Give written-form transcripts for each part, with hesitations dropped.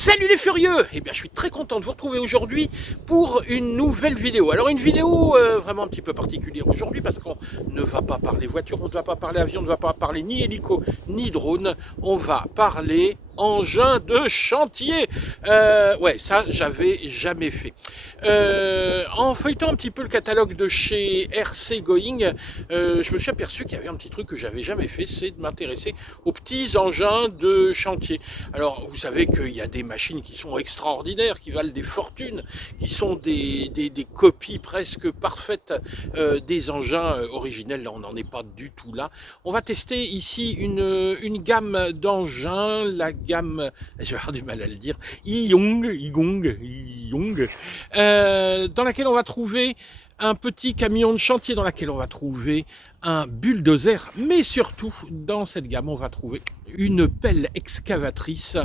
Salut les furieux! Eh bien, je suis très content de vous retrouver aujourd'hui pour une nouvelle vidéo. Alors, une vidéo vraiment un petit peu particulière aujourd'hui parce qu'on ne va pas parler voiture, on ne va pas parler avion, on ne va pas parler ni hélico, ni drone. On va parler engin de chantier. Ouais, ça, j'avais jamais fait. En feuilletant un petit peu le catalogue de chez RC Going, je me suis aperçu qu'il y avait un petit truc que j'avais jamais fait, c'est de m'intéresser aux petits engins de chantier. Alors, vous savez qu'il y a des machines qui sont extraordinaires, qui valent des fortunes, qui sont des copies presque parfaites des engins originels. Là, on n'en est pas du tout là. On va tester ici une gamme d'engins, la gamme, je vais avoir du mal à le dire, Yong, dans laquelle on va trouver un petit camion de chantier, dans laquelle on va trouver un bulldozer, mais surtout dans cette gamme on va trouver une pelle excavatrice.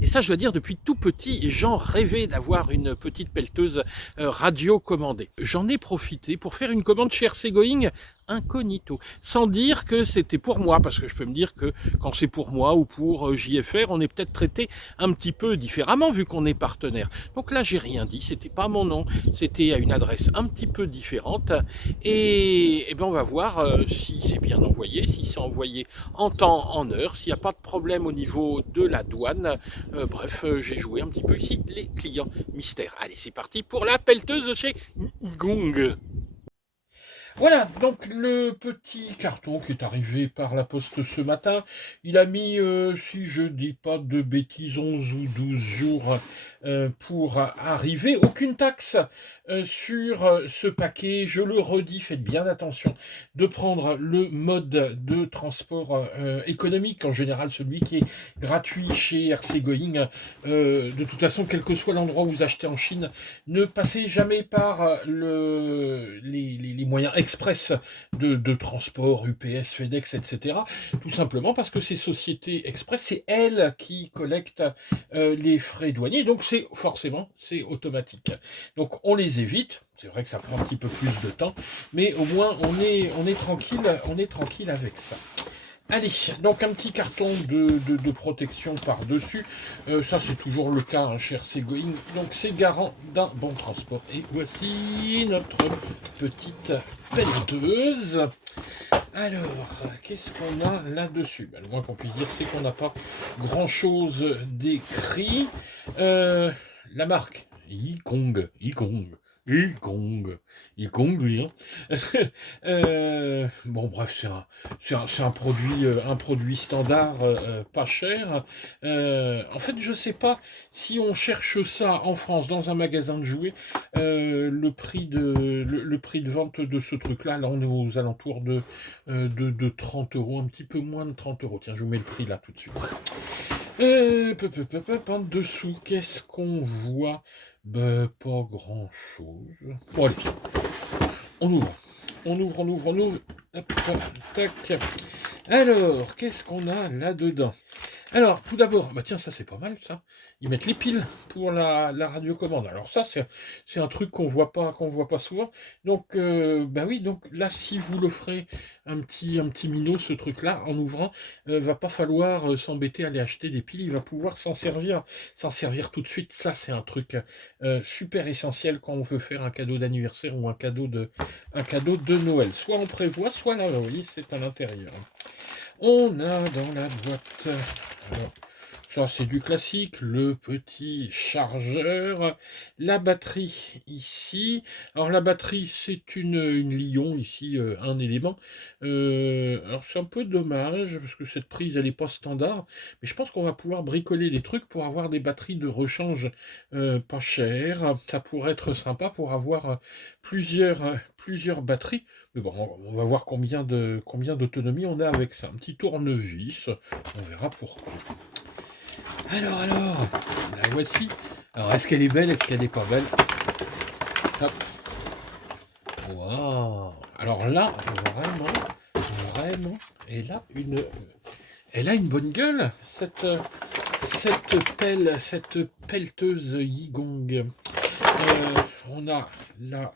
Et ça, je dois dire, depuis tout petit, j'en rêvais d'avoir une petite pelleteuse radio-commandée. J'en ai profité pour faire une commande chez RC Going incognito, sans dire que c'était pour moi, parce que je peux me dire que quand c'est pour moi ou pour JFR, on est peut-être traité un petit peu différemment vu qu'on est partenaire. Donc là, j'ai rien dit, c'était pas mon nom, c'était à une adresse un petit peu différente, et ben on va voir si c'est bien envoyé, si c'est envoyé en temps, en heure, s'il n'y a pas de problème au niveau de la douane. Bref, j'ai joué un petit peu ici les clients mystères. Allez, c'est parti pour la pelleteuse de chez Gong. Voilà, donc le petit carton qui est arrivé par la poste ce matin, il a mis, si je dis pas de bêtises, 11 ou 12 jours pour arriver. Aucune taxe sur ce paquet, je le redis, faites bien attention de prendre le mode de transport économique, en général celui qui est gratuit chez RC Going. De toute façon, quel que soit l'endroit où vous achetez en Chine, ne passez jamais par les moyens express de transport, UPS, FedEx, etc. Tout simplement parce que ces sociétés express, c'est elles qui collectent les frais douaniers, donc c'est forcément, c'est automatique. Donc on les évite. C'est vrai que ça prend un petit peu plus de temps, mais au moins on est tranquille avec ça. Allez, donc un petit carton de protection par-dessus. Ça, c'est toujours le cas hein, chez RC Going. Donc, c'est garant d'un bon transport. Et voici notre petite pelleteuse. Alors, qu'est-ce qu'on a là-dessus? Le moins qu'on puisse dire, c'est qu'on n'a pas grand-chose d'écrit. La marque, Yikong. Il compte, lui. Hein. Bon, bref, c'est un produit standard, pas cher. En fait, je sais pas si on cherche ça en France dans un magasin de jouets, le prix de vente de ce truc-là, là, on est aux alentours de 30 euros, un petit peu moins de 30 euros. Tiens, je vous mets le prix là tout de suite. En dessous, qu'est-ce qu'on voit? Ben, pas grand chose. Bon, allez, on ouvre. On ouvre. Hop, tac. Alors, qu'est-ce qu'on a là-dedans? Alors, tout d'abord, bah tiens, ça c'est pas mal ça. Ils mettent les piles pour la radiocommande. Alors ça, c'est un truc qu'on voit pas souvent. Donc, bah oui, donc là, si vous le ferez un petit minot, ce truc-là, en ouvrant, va pas falloir s'embêter à aller acheter des piles. Il va pouvoir s'en servir tout de suite. Ça, c'est un truc super essentiel quand on veut faire un cadeau d'anniversaire ou un cadeau de Noël. Soit on prévoit, soit là, vous voyez, c'est à l'intérieur. On a dans la boîte, alors, ça c'est du classique, le petit chargeur, la batterie ici. Alors la batterie c'est une Lion ici, un élément. Alors c'est un peu dommage parce que cette prise elle n'est pas standard, mais je pense qu'on va pouvoir bricoler des trucs pour avoir des batteries de rechange pas chères. Ça pourrait être sympa pour avoir plusieurs batteries. Mais bon, on va voir combien d'autonomie on a avec ça. Un petit tournevis, on verra pourquoi. Alors, la voici. Alors, est-ce qu'elle est belle, est-ce qu'elle n'est pas belle? Hop. Wow. Alors là, vraiment, elle a une bonne gueule, cette pelleteuse Yigong. On a la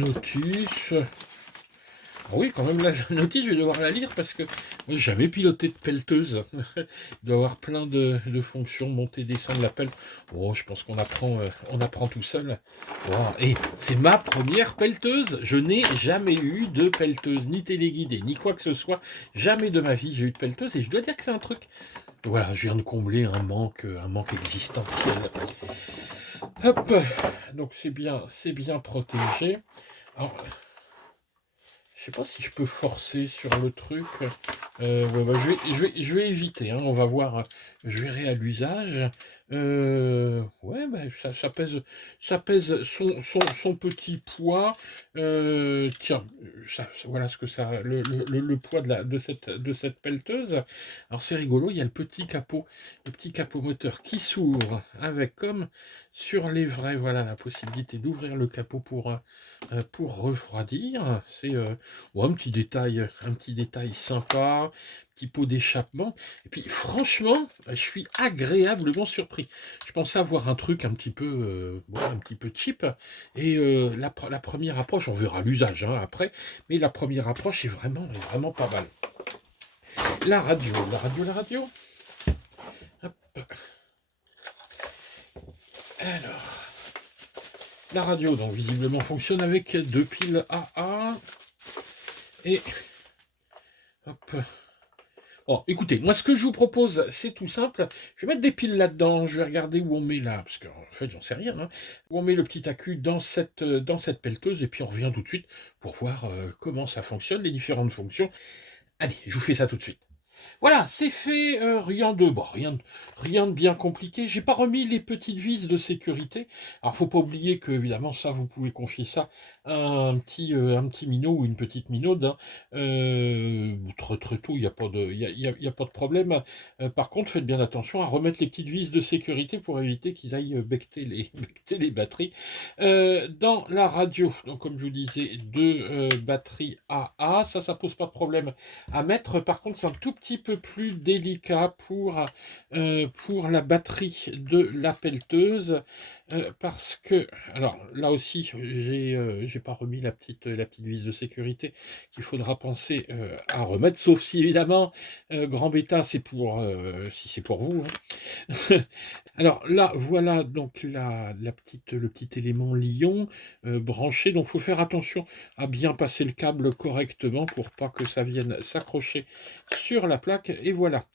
Notus. Oui, quand même, la notice, je vais devoir la lire parce que moi, j'ai jamais piloté de pelleteuse. Il doit y avoir plein de fonctions, monter, descendre la pelle. Oh, je pense on apprend tout seul. Oh, et c'est ma première pelleteuse. Je n'ai jamais eu de pelleteuse, ni téléguidée, ni quoi que ce soit. Jamais de ma vie, j'ai eu de pelleteuse et je dois dire que c'est un truc. Voilà, je viens de combler un manque existentiel. Hop, donc c'est bien protégé. Alors, je sais pas si je peux forcer sur le truc. Ouais, bah, je vais éviter, hein, on va voir. Je verrai à l'usage. Ouais, bah, ça pèse son petit poids. Tiens, voilà ce que ça, le poids de cette pelleteuse. Alors c'est rigolo, il y a le petit capot moteur qui s'ouvre avec comme sur les vrais, voilà la possibilité d'ouvrir le capot pour refroidir. C'est ouais, un petit détail sympa, petit pot d'échappement. Et puis franchement, je suis agréablement surpris. Je pensais avoir un truc bon, un petit peu cheap. Et la première approche, on verra l'usage hein, après, mais la première approche est vraiment pas mal. La radio. Hop. Alors, la radio, donc visiblement fonctionne avec deux piles AA. Et hop. Bon, écoutez, moi ce que je vous propose, c'est tout simple. Je vais mettre des piles là-dedans, je vais regarder où on met là, parce qu'en fait, j'en sais rien, hein, où on met le petit accu dans cette pelleteuse, et puis on revient tout de suite pour voir comment ça fonctionne, les différentes fonctions. Allez, je vous fais ça tout de suite. Voilà, c'est fait, rien de bien compliqué. J'ai pas remis les petites vis de sécurité. Alors, faut pas oublier que, évidemment, ça, vous pouvez confier ça à un petit minot ou une petite minaude. Hein. Très tôt, il n'y a pas y a pas de problème. Par contre, faites bien attention à remettre les petites vis de sécurité pour éviter qu'ils aillent becter becter les batteries. Dans la radio, donc comme je vous disais, deux batteries AA, ça pose pas de problème à mettre. Par contre, c'est un tout petit peu plus délicat pour la batterie de la pelleteuse parce que, alors là aussi, j'ai pas remis la petite vis de sécurité qu'il faudra penser à remettre, sauf si évidemment, grand bêta, c'est si c'est pour vous. Hein. Alors là, voilà donc le petit élément lion branché. Donc, il faut faire attention à bien passer le câble correctement pour pas que ça vienne s'accrocher sur la plaque. Et voilà.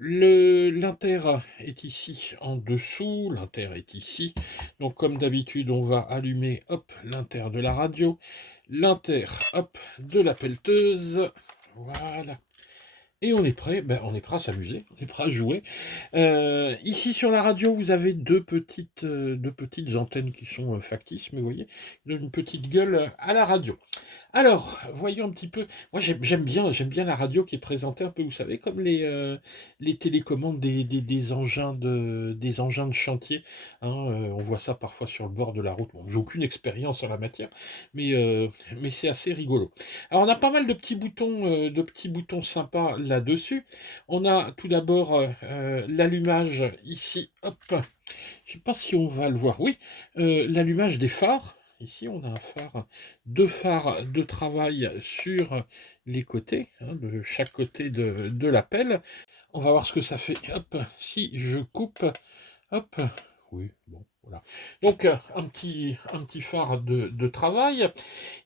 L'inter est ici en dessous. L'inter est ici. Donc, comme d'habitude, on va allumer hop l'inter de la radio, l'inter hop de la pelleteuse. Voilà. Et on est prêt à s'amuser, on est prêt à jouer. Ici sur la radio, vous avez deux petites antennes qui sont factices, mais vous voyez, une petite gueule à la radio. Alors, voyons un petit peu. Moi, j'aime bien la radio qui est présentée un peu, vous savez, comme les télécommandes des engins de chantier. Hein, on voit ça parfois sur le bord de la route. Bon, j'ai aucune expérience en la matière, mais, euh, mais c'est assez rigolo. Alors, on a pas mal de petits boutons sympas là-dessus. On a tout d'abord l'allumage ici. Hop. Je sais pas si on va le voir. Oui, l'allumage des phares. Ici, on a deux phares de travail sur les côtés, hein, de chaque côté de la pelle. On va voir ce que ça fait. Hop, si je coupe, hop, oui, bon, voilà. Donc, un petit phare de travail.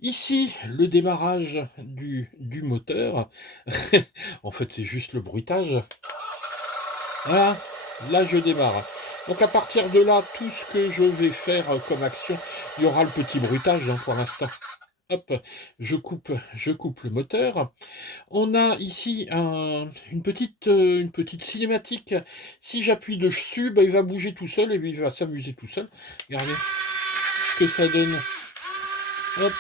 Ici, le démarrage du moteur. En fait, c'est juste le bruitage. Voilà, là je démarre. Donc à partir de là, tout ce que je vais faire comme action, il y aura le petit bruitage hein, pour l'instant. Hop, je coupe le moteur. On a ici une petite cinématique. Si j'appuie dessus, bah, il va bouger tout seul et puis il va s'amuser tout seul. Regardez ce que ça donne. Hop.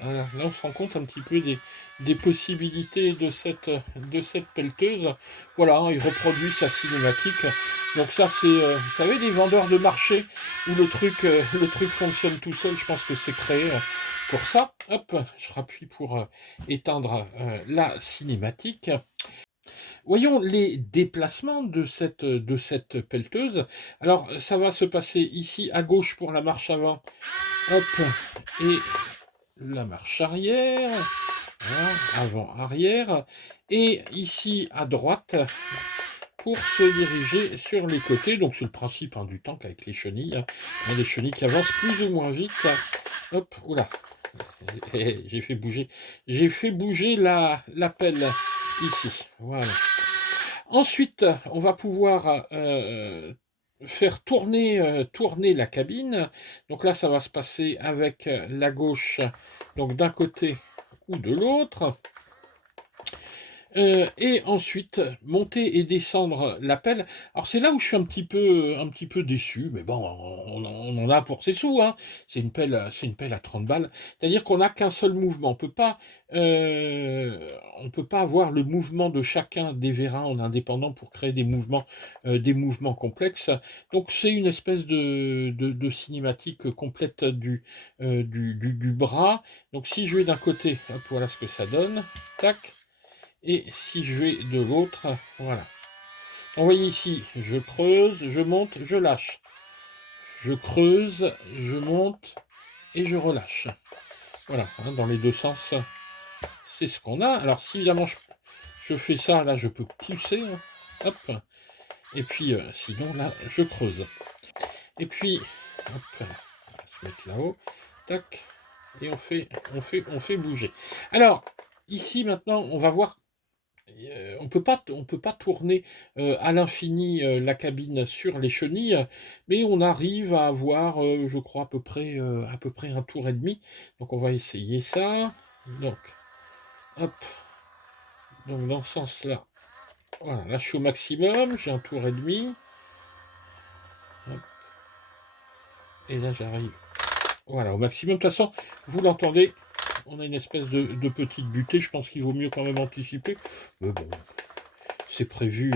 Voilà, là on se rend compte un petit peu des possibilités de cette pelleteuse. Voilà, hein, il reproduit sa cinématique. Donc ça c'est, vous savez, des vendeurs de marché où le truc fonctionne tout seul. Je pense que c'est créé pour ça. Hop, je rappuie pour éteindre la cinématique. Voyons les déplacements de cette pelleteuse. Alors, ça va se passer ici à gauche pour la marche avant, hop, et la marche arrière, voilà, avant, arrière, et ici à droite pour se diriger sur les côtés. Donc c'est le principe hein, du tank avec les chenilles, hein, des chenilles qui avancent plus ou moins vite. Hop, oula, j'ai fait bouger la pelle ici. Voilà. Ensuite, on va pouvoir faire tourner la cabine. Donc là, ça va se passer avec la gauche, donc d'un côté ou de l'autre. Et ensuite, monter et descendre la pelle. Alors c'est là où je suis un petit peu déçu, mais bon, on en a pour ses sous, hein. C'est une pelle à 30 balles. C'est-à-dire qu'on n'a qu'un seul mouvement. On peut pas avoir le mouvement de chacun des vérins en indépendant pour créer des mouvements complexes. Donc c'est une espèce de cinématique complète du bras. Donc si je vais d'un côté, hop, voilà ce que ça donne. Tac. Et si je vais de l'autre, voilà. Vous voyez ici, je creuse, je monte, je lâche. Je creuse, je monte et je relâche. Voilà, hein, dans les deux sens, c'est ce qu'on a. Alors si évidemment je fais ça, là je peux pousser, hein, hop. Et puis sinon là, je creuse. Et puis, hop, on va se mettre là-haut, tac, et on fait bouger. Alors, ici maintenant, on va voir. On peut pas tourner à l'infini la cabine sur les chenilles, mais on arrive à avoir, je crois, à peu près un tour et demi. Donc on va essayer ça. Donc, hop, donc dans ce sens-là. Voilà, là je suis au maximum, j'ai un tour et demi. Hop, et là j'arrive. Voilà, au maximum. De toute façon, vous l'entendez, on a une espèce de petite butée. Je pense qu'il vaut mieux quand même anticiper. Mais bon. C'est prévu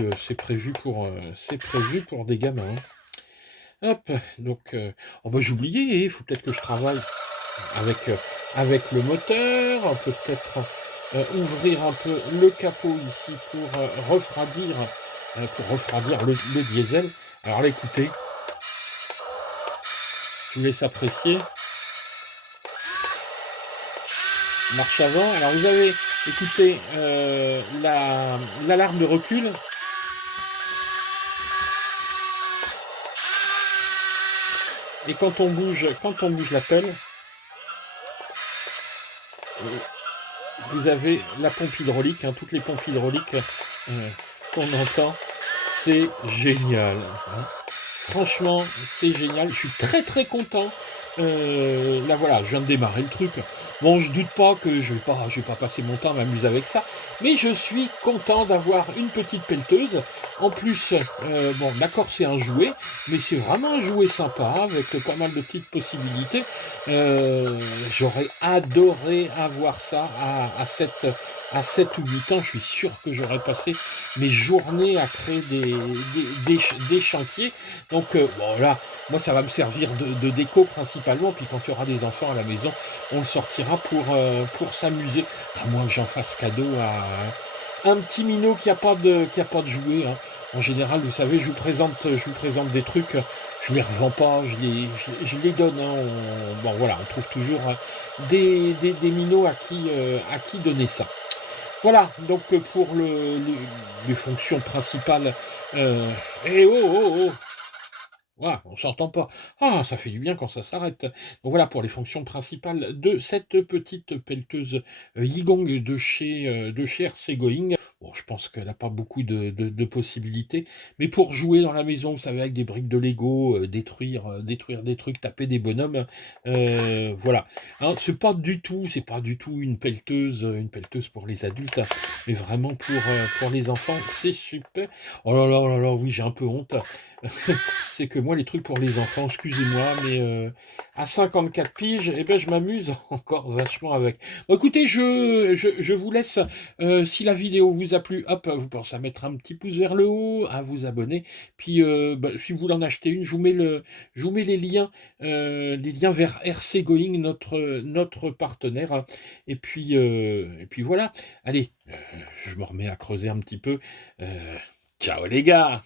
pour des gamins. Hein. Hop, donc, oh bah j'oubliais, il faut peut-être que je travaille avec, avec le moteur, on peut peut-être ouvrir un peu le capot ici pour refroidir le diesel. Alors là, écoutez, je vous laisse apprécier. Marche avant, alors vous avez, écoutez, l'alarme de recul. Et quand on bouge la pelle, vous avez la pompe hydraulique, hein, toutes les pompes hydrauliques qu'on entend, c'est génial. Hein. Franchement, c'est génial. Je suis très très content. Là voilà, je viens de démarrer le truc. Bon, je doute pas que je vais pas passer mon temps à m'amuser avec ça, mais je suis content d'avoir une petite pelleteuse. En plus, bon, d'accord, c'est un jouet, mais c'est vraiment un jouet sympa avec pas mal de petites possibilités. J'aurais adoré avoir ça à 7 ou 8 ans. Je suis sûr que j'aurais passé mes journées à créer des chantiers. Donc, bon, là, moi, ça va me servir de déco principalement. Puis quand il y aura des enfants à la maison, on le sortira pour s'amuser. À moins que j'en fasse cadeau à un petit minot qui a pas de jouet. Hein. En général, vous savez, je vous présente des trucs, je les revends pas, je les donne. Hein. Bon, voilà, on trouve toujours des minots à qui donner ça. Voilà, donc pour les fonctions principales. Et oh, oh, oh, voilà, on s'entend pas. Ah, ça fait du bien quand ça s'arrête. Donc voilà pour les fonctions principales de cette petite pelleteuse Yigong de chez Ersegoing. Bon, je pense qu'elle n'a pas beaucoup de possibilités, mais pour jouer dans la maison, vous savez, avec des briques de Lego, détruire des trucs, taper des bonhommes, voilà. Hein, c'est pas du tout une pelleteuse pour les adultes, hein, mais vraiment pour les enfants, c'est super. Oh là là, oui, j'ai un peu honte. C'est que moi, les trucs pour les enfants, excusez-moi, mais à 54 piges, eh ben, je m'amuse encore vachement avec. Bon, écoutez, je vous laisse. Si la vidéo vous a vous a plu, hop, vous pensez à mettre un petit pouce vers le haut, à vous abonner. Puis, si vous voulez en acheter une, je vous mets les liens vers RC Going, notre partenaire, hein. Et puis voilà. Allez, je me remets à creuser un petit peu. Ciao les gars!